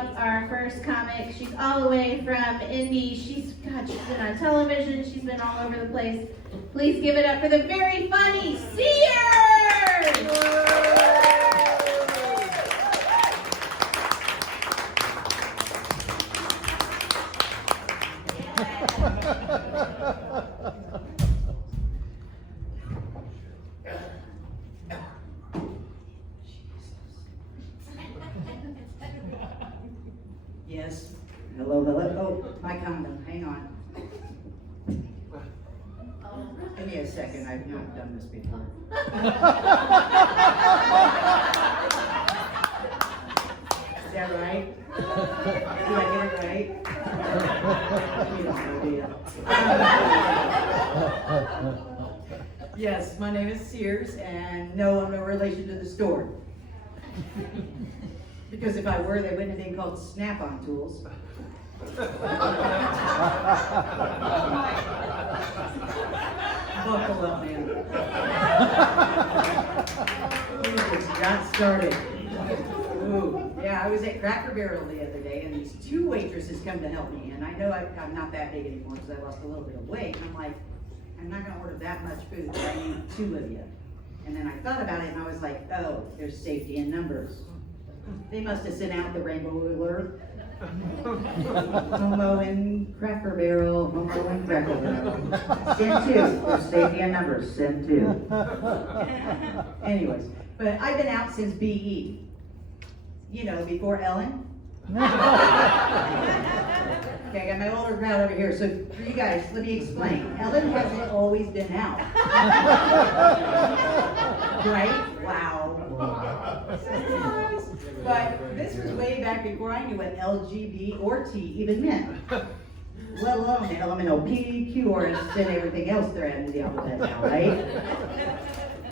up our first comic. She's all the way from Indy. She's been on television. She's been all over the place. Please give it up for the very funny Sears! Yes. Hello, hello. Oh, my condom. Hang on. Give me a second. I've not done this before. Is that right? Do I get it right? You don't know, do you? Yes, my name is Sears, and no, I'm no relation to the store. Because if I were, they wouldn't have been called snap-on tools. Buckle up, man. We just got started. Ooh. Yeah, I was at Cracker Barrel the other day, and these two waitresses come to help me. And I know I'm not that big anymore because I lost a little bit of weight. And I'm like, I'm not going to order that much food, but I need two of you. And then I thought about it, and I was like, oh, there's safety in numbers. They must have sent out the rainbow alert. Homo in Cracker Barrel, Homo in Cracker Barrel. Send two. There's safety in numbers. Send two. Anyways, but I've been out since BE. You know, before Ellen. Okay, I got my older crowd over here. So for you guys, let me explain. Ellen hasn't always been out. Right? Wow. Surprise. But this was way back before I knew what LGB or T even meant. Let alone the elemental P, Q, R, S, and everything else they're adding to the alphabet now, right?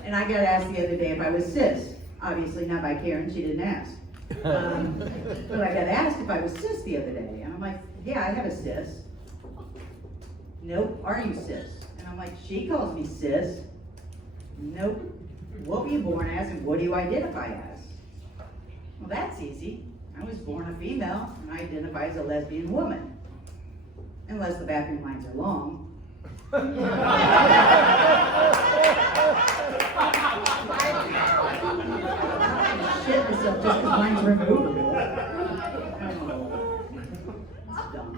And I got asked the other day if I was cis. Obviously not by Karen, she didn't ask. But I got asked if I was cis the other day, and I'm like, yeah, I have a cis. Nope, are you cis? And I'm like, she calls me cis. Nope. What were you born as, and what do you identify as? Well, that's easy. I was born a female, and I identify as a lesbian woman. Unless the bathroom lines are long. Shit myself just because mine's removable. That's dumb.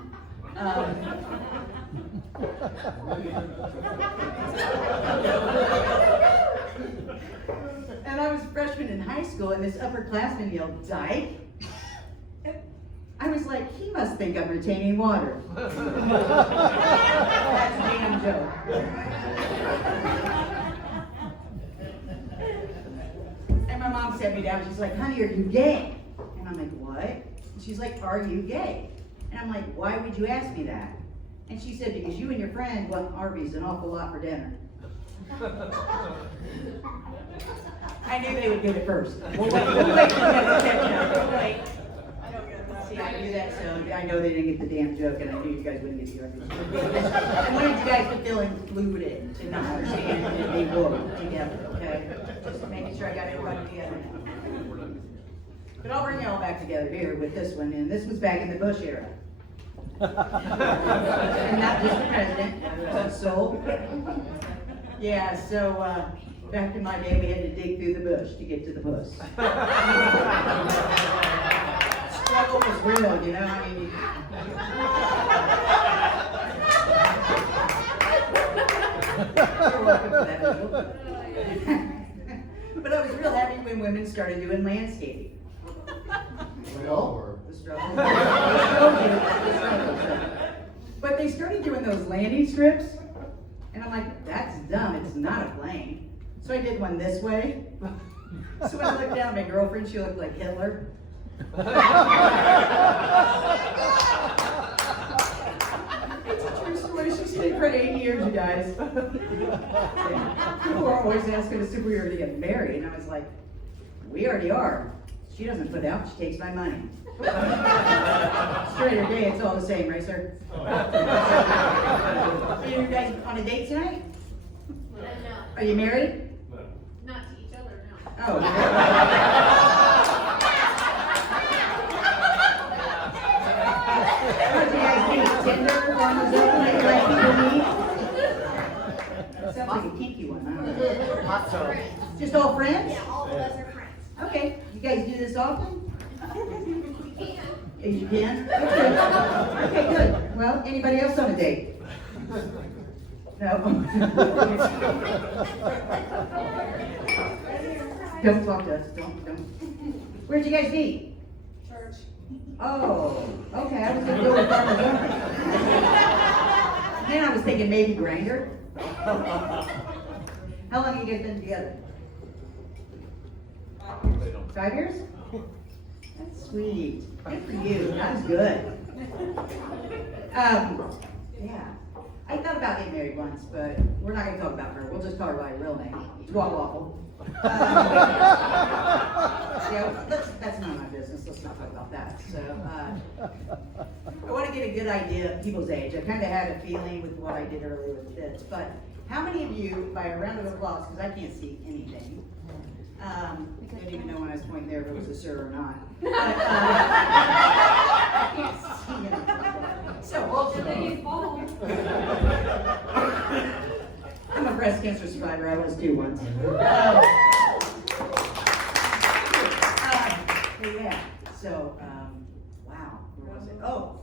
And I was a freshman in high school, and this upperclassman yelled, "Dyke." I was like, he must think I'm retaining water. That's a damn joke. And my mom sat me down. She's like, honey, are you gay? And I'm like, what? And she's like, are you gay? And I'm like, why would you ask me that? And she said, because you and your friend want Arby's an awful lot for dinner. I knew they would get it first. We'll wait for you guys to catch up. Wait. See, I knew that, so I know they didn't get the damn joke, and I knew you guys wouldn't get the joke. I wanted you guys to feel included, to not understand and be woke together, okay? Just making sure I got everybody together now. But I'll bring you all back together here with this one, and this was back in the Bush era. And not just the president, but Soul. Yeah, so back in my day, we had to dig through the bush to get to the puss. Struggle was real, you know, I mean. You're welcome for that. But I was real happy when women started doing landscaping. We all were. The struggle. But they started doing those landing strips, and I'm like, that's dumb, it's not a plane. So I did one this way. So when I looked down at my girlfriend, she looked like Hitler. It's a true story. She stayed for 8 years, you guys. Yeah. People were always asking us if we were to get married, and I was like, we already are. She doesn't put out, she takes my money. Straight or gay, it's all the same, right, sir? Are you guys on a date tonight? No. Are you married? No. Not to each other, no. Oh. Just all friends? Yeah, all of us are friends. Okay, you guys do this often? We can. Yes, you can? Okay. Okay, good. Well, anybody else on a date? No? Don't talk to us, don't. Where'd you guys meet? Church. Oh, okay, I was gonna go with Farmer's Only. Then I was thinking maybe Grindr. How long have you guys been together? 5 years? That's sweet. Good for you. That's good. Yeah. I thought about getting married once, but we're not gonna talk about her. We'll just call her by her real name. Squawk Waffle. Yeah, that's none of my business. Let's not talk about that. So, I want to get a good idea of people's age. I kind of had a feeling with what I did earlier with this, but how many of you, by a round of applause, because I can't see anything, didn't even know when I was pointing there if it was a sir or not. But, I can't see anything. So, I'm a breast cancer survivor. I was too once. Yeah. So, wow. Where was it? Oh.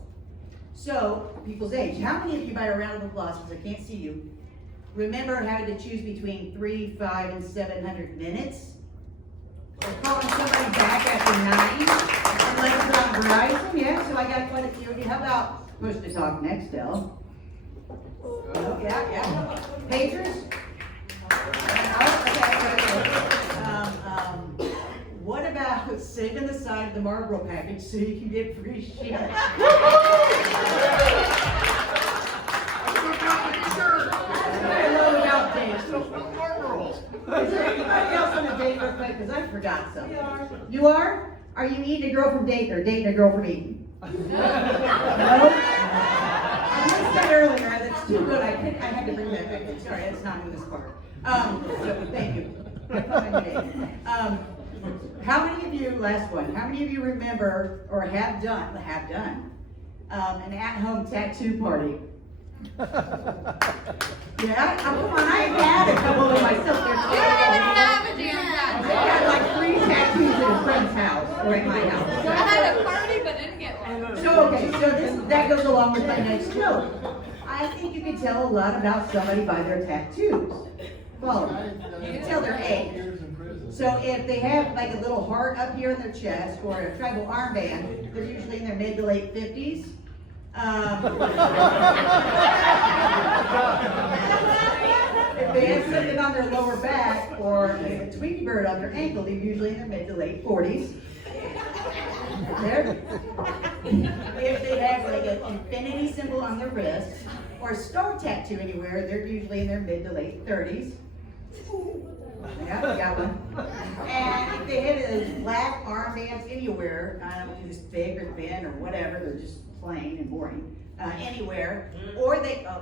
So, people's age. How many of you, by a round of applause, because I can't see you, remember having to choose between 3, 5, and 700 minutes? Or calling somebody back after 9? Unless it's on Verizon? Yeah, so I got quite a few of you. How about push to talk Nextel? Oh, yeah. Pagers? What about saving the side of the Marlboro package so you can get free shit? I love about dates. Is there anybody else on a date real quick? Because I forgot something. You are? Are you eating a girl from Dayton or dating a girl from Eaton? No? I just said earlier, that's too good. I had to bring that back in. Sorry, that's not in this part. So thank you. How many of you, last one, how many of you remember or have done an at-home tattoo party? Yeah, come on, I had a couple of myself. I had like 3 tattoos at a friend's house or at my house. I had a party but didn't get one. So that goes along with my next joke. I think you can tell a lot about somebody by their tattoos. Well, you can tell their age. So if they have like a little heart up here in their chest or a tribal armband, they're usually in their mid to late 50s. If they have something on their lower back or a Tweety bird on their ankle, they're usually in their mid to late 40s. There. If they have like an infinity symbol on their wrist or a star tattoo anywhere, they're usually in their mid to late 30s. Yeah, we got one. And if they have a black armbands anywhere, just big or thin or whatever, they're just plain and boring, anywhere, or they have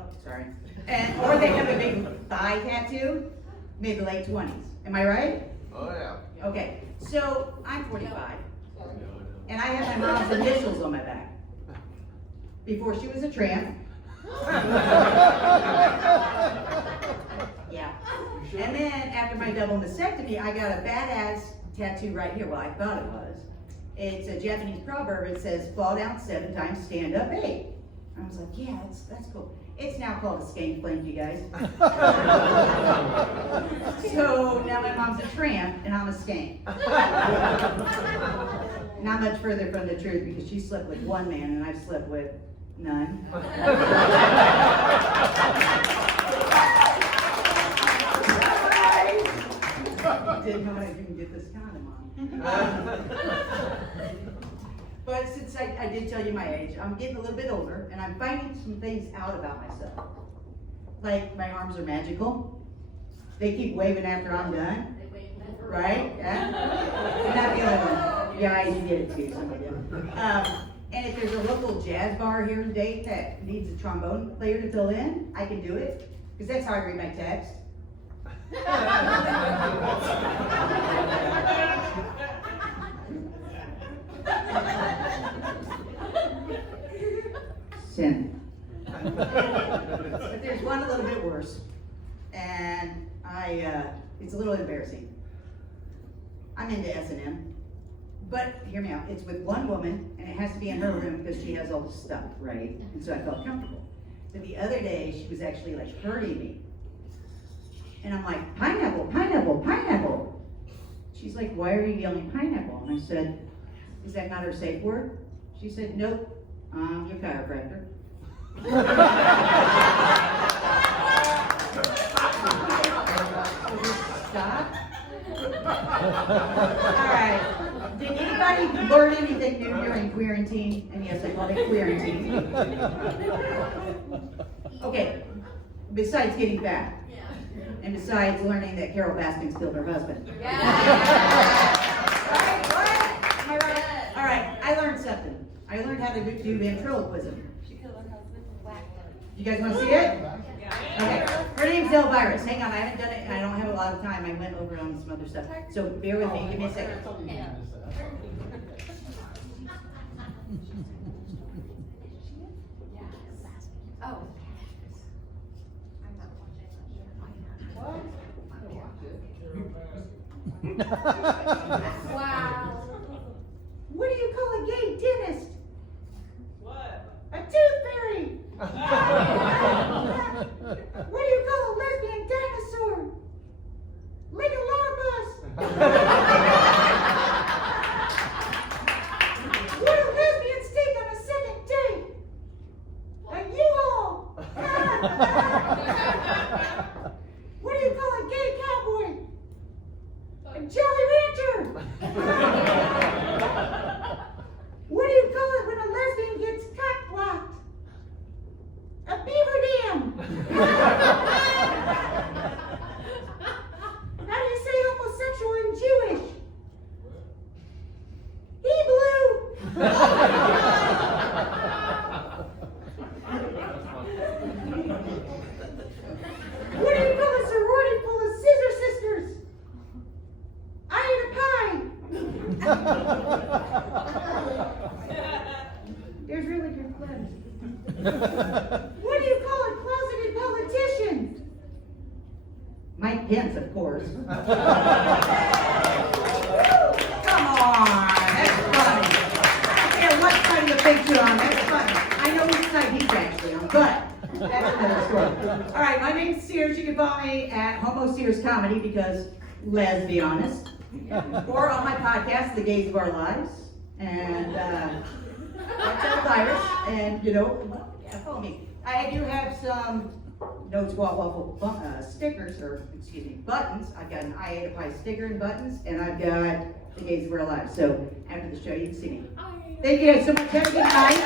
a big thigh tattoo, mid to late 20s. Am I right? Oh, yeah. Okay, so I'm 45, and I have my mom's initials on my back. Before she was a tramp. Yeah. And then after my double mastectomy, I got a badass tattoo right here. Well, I thought it was. It's a Japanese proverb. It says, fall down 7 times, stand up 8. I was like, yeah, that's cool. It's now called a skank flame, you guys. So now my mom's a tramp and I'm a skank. Not much further from the truth because she slept with one man and I've slept with none. Didn't know I didn't get this condom on. But since I did tell you my age, I'm getting a little bit older and I'm finding some things out about myself. Like my arms are magical. They keep waving after I'm done. Right? Yeah? I'm not the only one. Guys, you get it too, some of you. And if there's a local jazz bar here in Dayton that needs a trombone player to fill in, I can do it. Because that's how I read my text. Sin. But there's one a little bit worse. And it's a little embarrassing. I'm into S&M. But hear me out, it's with one woman, and it has to be in her room because she has all the stuff, right? And so I felt comfortable. But the other day, she was actually like hurting me. And I'm like, pineapple, pineapple, pineapple. She's like, why are you yelling pineapple? And I said, is that not her safe word? She said, nope, I'm your chiropractor. Stop. All right. Did anybody learn anything new during quarantine? And yes, I call it quarantine. Okay. Besides getting fat. And besides learning that Carol Baskins killed her husband. Yeah. Right? What? Am I right? All right. I learned something. I learned how to do ventriloquism. She killed her husband. You guys want to see it? Okay. Her name's Elvirus. Hang on, I haven't done it, and I don't have a lot of time. I went over on some other stuff. So bear with me. Give me a second. Oh. Wow. What do you call a gay dentist? What? A tooth fairy. What do you call a lesbian dinosaur? Megalodonus. What do lesbians take on a second date? A U-Haul. What do you call a gay cowboy? A Jolly Rancher. What do you call it when a lesbian gets cock blocked? A beaver dam. How do you say homosexual in Jewish? Hebrew. What do you call a sorority full of scissor sisters? I ate a pie. There's really good clothes. What do you call a closeted politician? Mike Pence, of course. Come on, that's funny. I don't care what side of the fence you're on, that's funny. I know which side he's actually on, but that's another story. All right, my name's Sears. You can follow me at Homo Sears Comedy because, let's be honest, or on my podcast, The Gays of Our Lives, and that's Elvirus, and follow me. I do have some No Squat Waffle stickers, or excuse me, buttons. I've got an I Ate a Pie sticker and buttons, and I've got The Gays of Our Lives. So after the show, you can see me. Thank you guys so much. Have a good night.